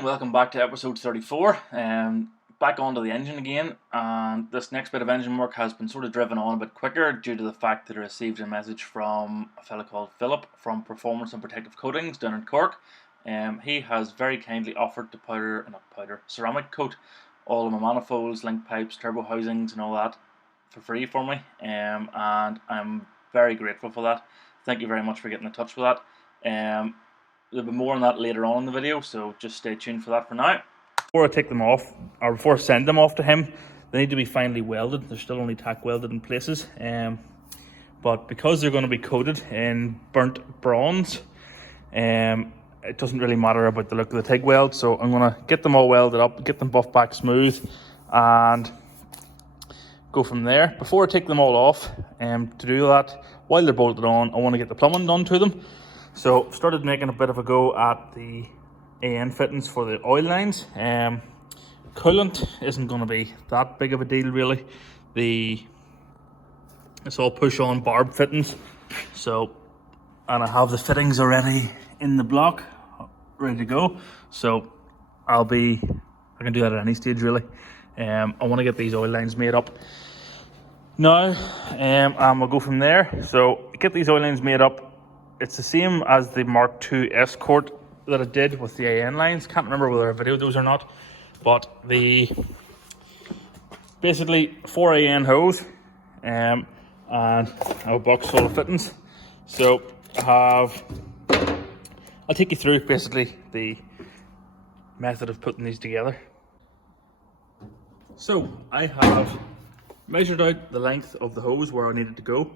again, welcome back to episode 34. Back onto the engine again, and this next bit of engine work has been sort of driven on a bit quicker due to the fact that I received a message from a fella called Philip from Performance and Protective Coatings down in Cork. He has very kindly offered to ceramic coat all of my manifolds, link pipes, turbo housings and all that for free for me, and I'm very grateful for that. Thank you very much for getting in touch with that. There'll be more on that later on in the video, so just stay tuned for that for now. Before I take them off, or before I send them off to him, they need to be finely welded. They're still only tack welded in places, but because they're going to be coated in burnt bronze, it doesn't really matter about the look of the TIG weld. So I'm going to get them all welded up, get them buffed back smooth, and go from there. Before I take them all off, to do that, while they're bolted on, I want to get the plumbing done to them. So I've started making a bit of a go at the AN fittings for the oil lines. Coolant isn't going to be that big of a deal really. It's all push on barb fittings. So, and I have the fittings already in the block, ready to go. So I can do that at any stage really. I want to get these oil lines made up now, and we'll go from there. So get these oil lines made up. It's the same as the Mark II Escort that I did with the AN lines. Can't remember whether I videoed those or not, but basically 4 AN hose, and I have a box full of fittings. So I'll take you through basically the method of putting these together. So I have measured out the length of the hose where I need it to go.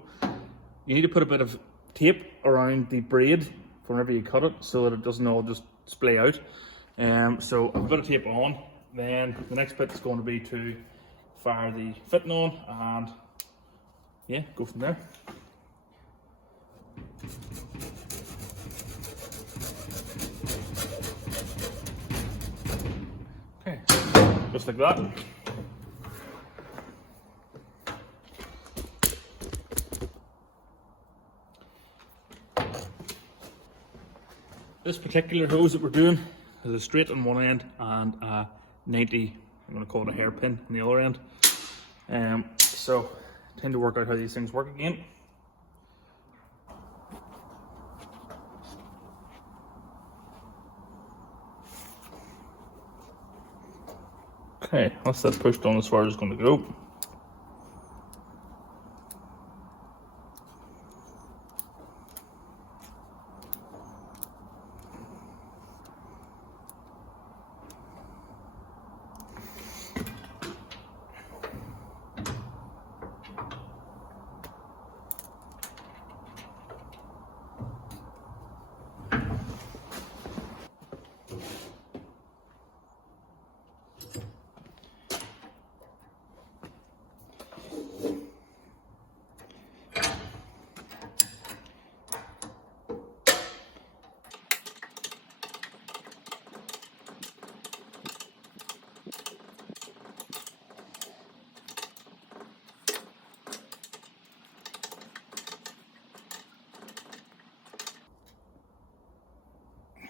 You need to put a bit of tape around the braid whenever you cut it so that it doesn't all just splay out. So a bit of tape on, then the next bit is going to be to fire the fitting on and yeah, go from there. Okay, just like that. This particular hose that we're doing is a straight on one end and a 90, I'm going to call it a hairpin, on the other end. So, time to work out how these things work again. Okay, that's that pushed on as far as it's going to go.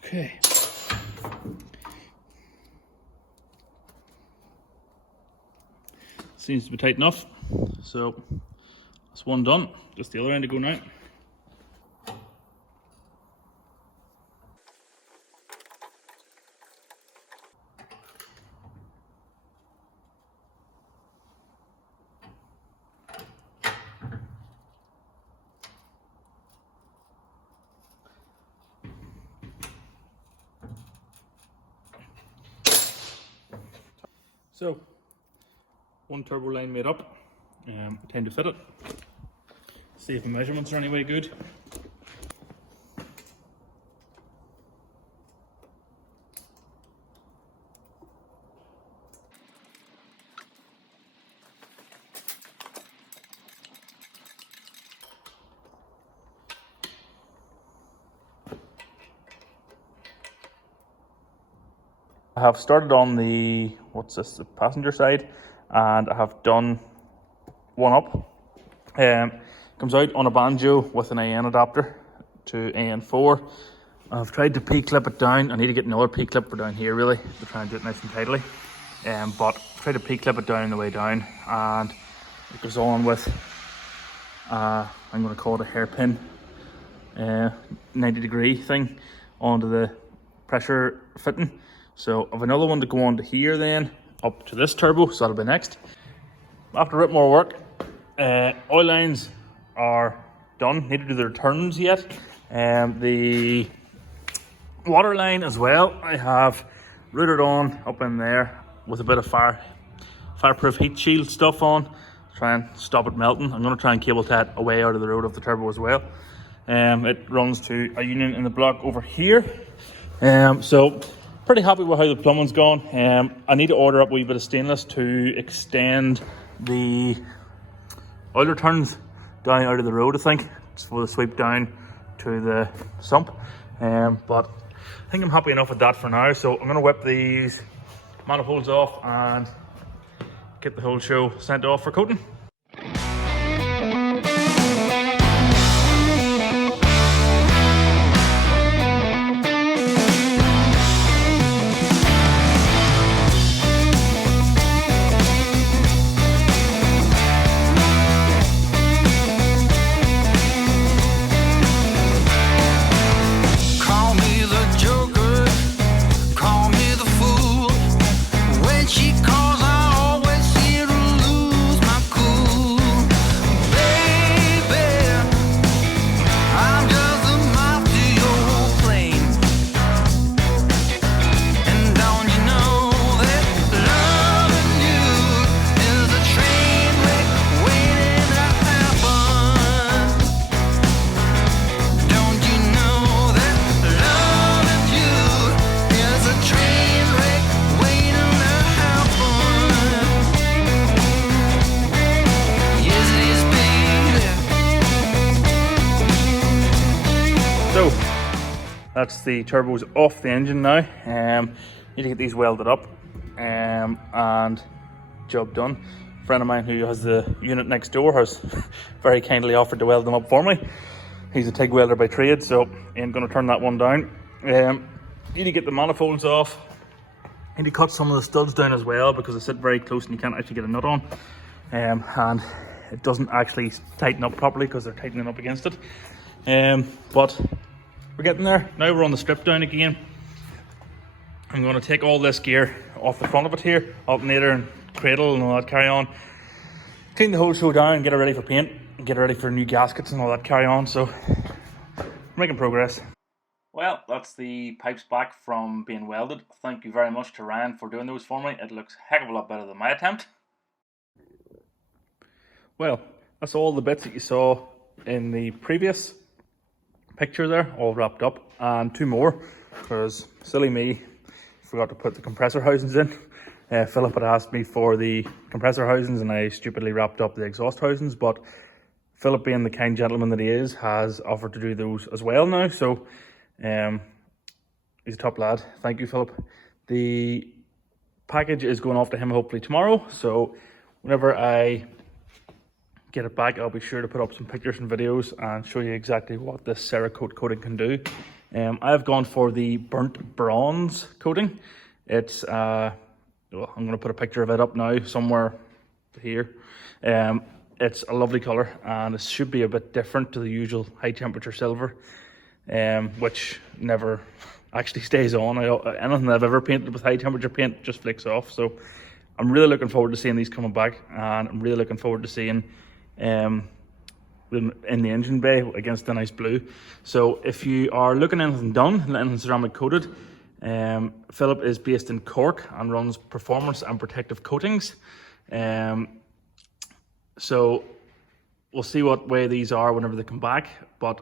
Okay. Seems to be tight enough. So that's one done. Just the other end to go now. So, one turbo line made up, time to fit it. See if the measurements are any way good. I have started on the, the passenger side, and I have done one up. Comes out on a banjo with an AN adapter to AN4. I've tried to P-clip it down. I need to get another P-clip for down here really to try and do it nice and tightly. But try to P-clip it down on the way down, and it goes on with I'm going to call it a hairpin 90-degree thing onto the pressure fitting. So I've another one to go onto here then, up to this turbo, so that'll be next. After a bit more work, oil lines are done, need to do the returns yet. The water line as well, I have routed on up in there with a bit of fireproof heat shield stuff on, try and stop it melting. I'm going to try and cable tie it away out of the road of the turbo as well. It runs to a union in the block over here. So pretty happy with how the plumbing's gone. I need to order up a wee bit of stainless to extend the oil returns down out of the road, I think, for the sweep down to the sump. But I think I'm happy enough with that for now. So I'm going to whip these manifolds off and get the whole show sent off for coating. So that's the turbos off the engine now. Need to get these welded up and job done. A friend of mine who has the unit next door has very kindly offered to weld them up for me. He's a TIG welder by trade, so I'm going to turn that one down. Need to get the manifolds off. Need to cut some of the studs down as well because they sit very close and you can't actually get a nut on. And it doesn't actually tighten up properly because they're tightening up against it. But we're getting there. Now we're on the strip down again. I'm going to take all this gear off the front of it here, alternator and cradle and all that carry on. Clean the whole show down, get it ready for paint, get it ready for new gaskets and all that carry on. So we're making progress. Well, that's the pipes back from being welded. Thank you very much to Ryan for doing those for me. It looks a heck of a lot better than my attempt. Well, that's all the bits that you saw in the previous picture there, all wrapped up, and two more, because silly me, forgot to put the compressor housings in. Philip had asked me for the compressor housings and I stupidly wrapped up the exhaust housings, but Philip, being the kind gentleman that he is, has offered to do those as well now, so he's a top lad. Thank you, Philip. The package is going off to him hopefully tomorrow, so whenever I get it back, I'll be sure to put up some pictures and videos and show you exactly what this Cerakote coating can do. I've gone for the burnt bronze coating. It's well, I'm going to put a picture of it up now somewhere here. It's a lovely colour and it should be a bit different to the usual high temperature silver, which never actually stays on. Anything I've ever painted with high temperature paint just flicks off. So I'm really looking forward to seeing these coming back, and I'm really looking forward to seeing them in the engine bay against the nice blue. So if you are looking at anything done, anything ceramic coated, Philip is based in Cork and runs performance and protective coatings. So we'll see what way these are whenever they come back, but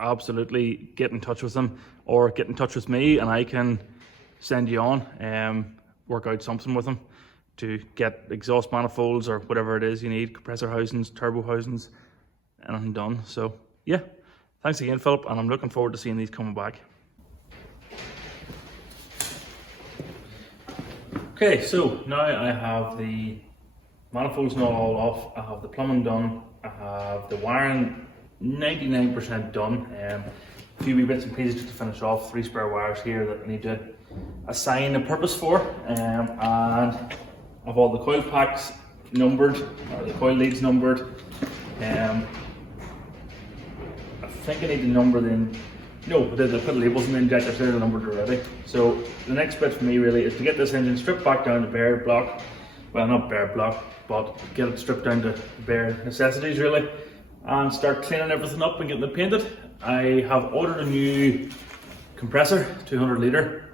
absolutely get in touch with them or get in touch with me and I can send you on, work out something with them to get exhaust manifolds or whatever it is you need, compressor housings, turbo housings, anything done. So yeah, thanks again, Philip, and I'm looking forward to seeing these coming back. Okay, so now I have the manifolds not all off, I have the plumbing done, I have the wiring 99% done. a few wee bits and pieces just to finish off, 3 spare wires here that I need to assign a purpose for, and I've all the coil packs numbered, or the coil leads numbered. I think I need to number them. No, I did. I put labels in the injectors, they're numbered already. So the next bit for me really is to get this engine stripped back down to bare block. Well, not bare block, but get it stripped down to bare necessities really, and start cleaning everything up and getting it painted. I have ordered a new compressor, 200 litre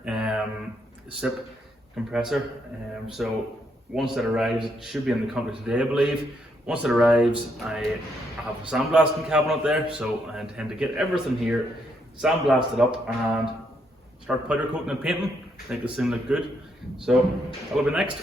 SIP compressor. So once that arrives, it should be in the country today, I believe. Once it arrives, I have a sandblasting cabinet there, so I intend to get everything here sandblasted up and start powder coating and painting. Make this thing look good. So that'll be next.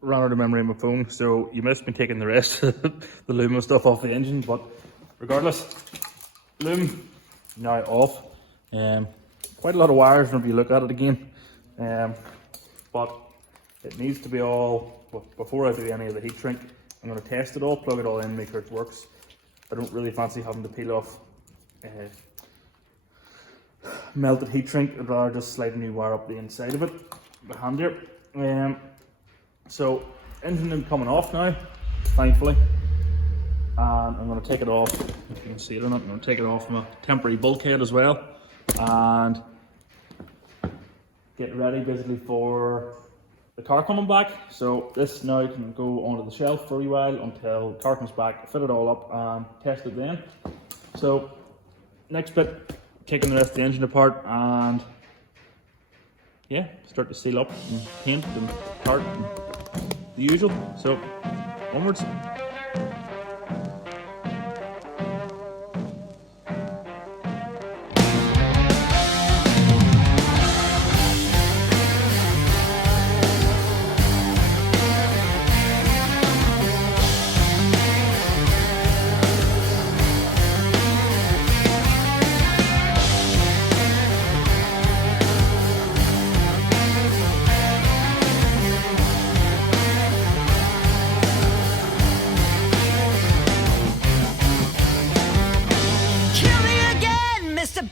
Ran out of memory on my phone, so you must be taking the rest of the loom and stuff off the engine, but regardless, loom now off. Quite a lot of wires if you look at it again, but it needs to be all, before I do any of the heat shrink, I'm going to test it all, plug it all in, make sure it works. I don't really fancy having to peel off melted heat shrink. I'd rather just slide a new wire up the inside of it, behind here. So engine loom coming off now, thankfully, and I'm going to take it off, if you can see it or not, I'm going to take it off my temporary bulkhead as well, and get ready basically for the car coming back. So this now can go onto the shelf for a wee while until the car comes back, fit it all up and test it then. So next bit, taking the rest of the engine apart and yeah, start to seal up and paint and tart and the usual. So onwards.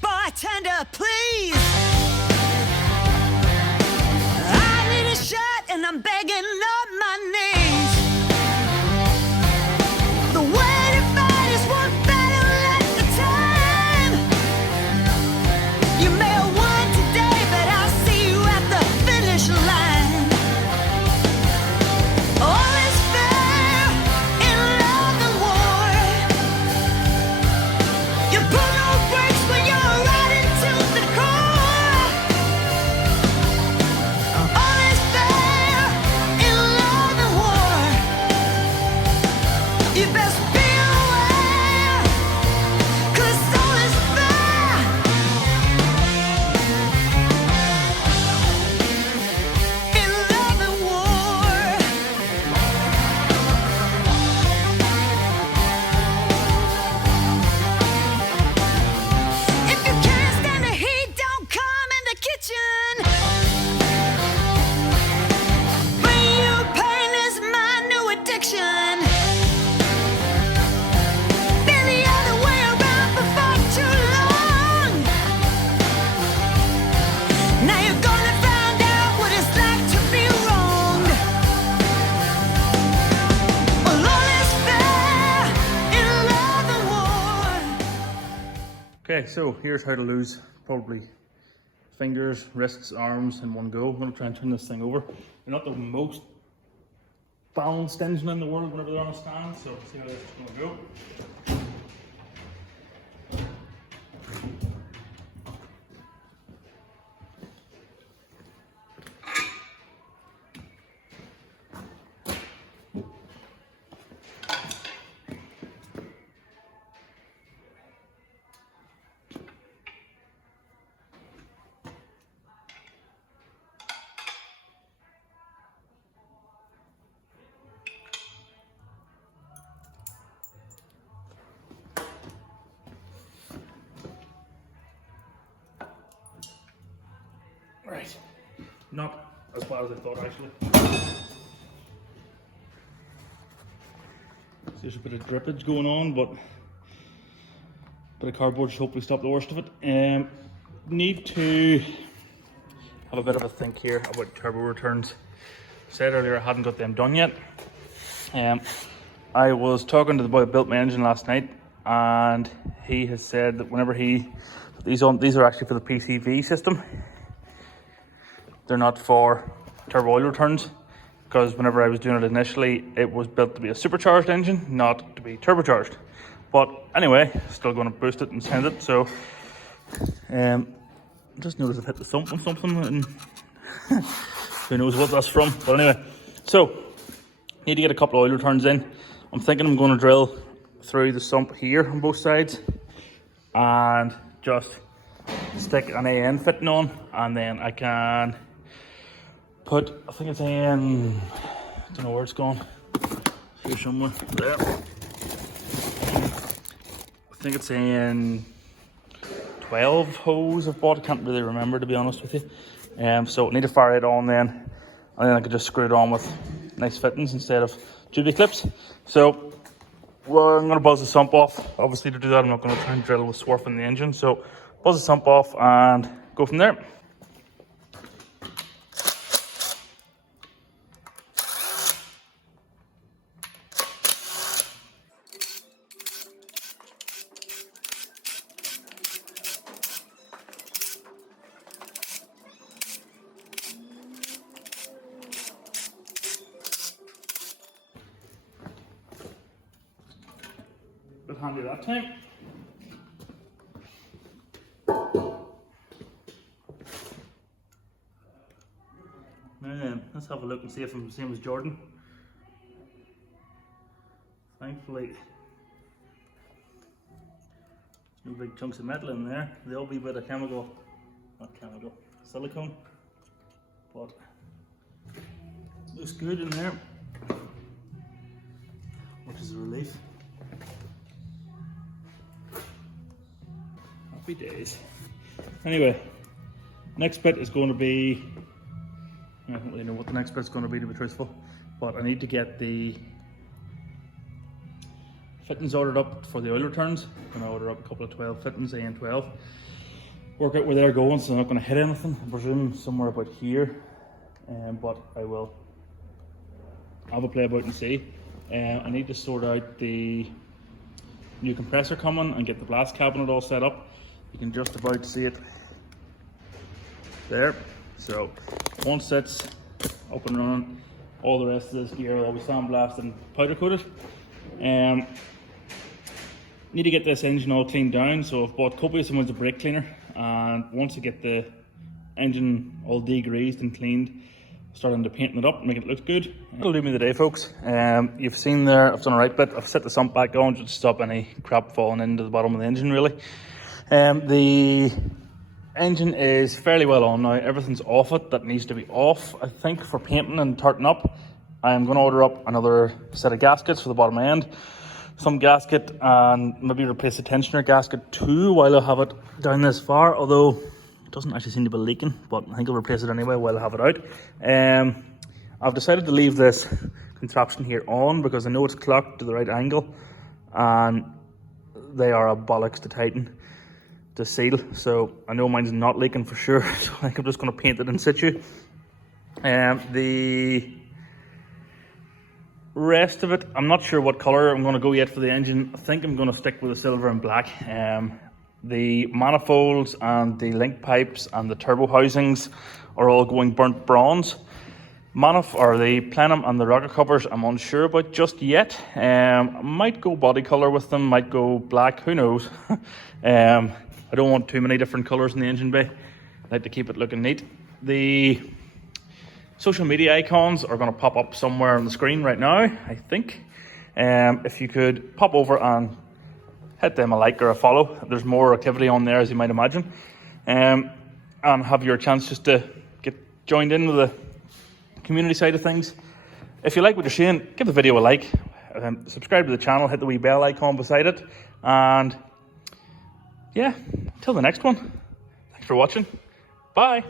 Bartender, please. I need a shot and I'm begging up my knees. The way to fight is one battle at a time. You may have won today, but I'll see you at the finish line. All is fair in love and war. You pull no brakes when you're Okay, so here's how to lose probably fingers, wrists, arms in one go. I'm going to try and turn this thing over. They're not the most balanced engine in the world whenever they're on a stand, so let's see how this is going to go. Right, not as bad as I thought actually. So there's a bit of drippage going on, but a bit of cardboard should hopefully stop the worst of it. Need to have a bit of a think here about turbo returns. Said earlier I hadn't got them done yet. I was talking to the boy who built my engine last night, and he has said that whenever these are actually for the PCV system. They're not for turbo oil returns, because whenever I was doing it initially, it was built to be a supercharged engine, not to be turbocharged. But anyway, still going to boost it and send it. So just noticed I've hit the sump on something, and who knows what that's from. But anyway, so need to get a couple of oil returns in. I'm thinking I'm going to drill through the sump here on both sides and just stick an AN fitting on, and then I can put, I think it's AN, I don't know where it's gone, here somewhere, there. I think it's AN 12 hose I've bought, I can't really remember to be honest with you. So I need to fire it on then, and then I can just screw it on with nice fittings instead of tubey clips. So well, I'm going to buzz the sump off. Obviously to do that I'm not going to try and drill with swarf in the engine, so buzz the sump off and go from there. Bit handy that time. Now then, let's have a look and see if I'm the same as Jordan. Thankfully, no big chunks of metal in there. There'll be a bit of silicone, but looks good in there, which is a relief. Happy days. Anyway, next bit is going to be, I don't really know what the next bit's going to be, to be truthful, but I need to get the fittings ordered up for the oil returns. I'm going to order up a couple of 12 fittings, AN 12. Work out where they're going, so I'm not going to hit anything. I presume somewhere about here, but I will have a play about and see. I need to sort out the new compressor coming and get the blast cabinet all set up. You can just about see it there. So once it's up and running, all the rest of this gear will be sandblasted and powder coated. Need to get this engine all cleaned down, so I've bought copious amounts of brake cleaner, and once I get the engine all degreased and cleaned, starting to painting it up and making it look good. That'll do me today, folks. You've seen there, I've done a right bit. I've set the sump back on just to stop any crap falling into the bottom of the engine, really. The engine is fairly well on now. Everything's off it that needs to be off, I think, for painting and tarting up. I'm going to order up another set of gaskets for the bottom end, some gasket, and maybe replace the tensioner gasket too while I have it down this far, although it doesn't actually seem to be leaking, but I think I'll replace it anyway while I have it out. I've decided to leave this contraption here on because I know it's clocked to the right angle, and they are a bollocks to tighten, to seal, so I know mine's not leaking for sure, so I think I'm just going to paint it in situ. The rest of it, I'm not sure what colour I'm going to go yet for the engine. I think I'm going to stick with the silver and black. The manifolds and the link pipes and the turbo housings are all going burnt bronze. The plenum and the rocker covers I'm unsure about just yet. Might go body colour with them, might go black, who knows. I don't want too many different colours in the engine bay. I like to keep it looking neat. The social media icons are going to pop up somewhere on the screen right now, I think. If you could pop over and hit them a like or a follow. There's more activity on there, as you might imagine. And have your chance just to get joined in with the community side of things. If you like what you're seeing, give the video a like. Subscribe to the channel, hit the wee bell icon beside it. And yeah, until the next one. Thanks for watching. Bye.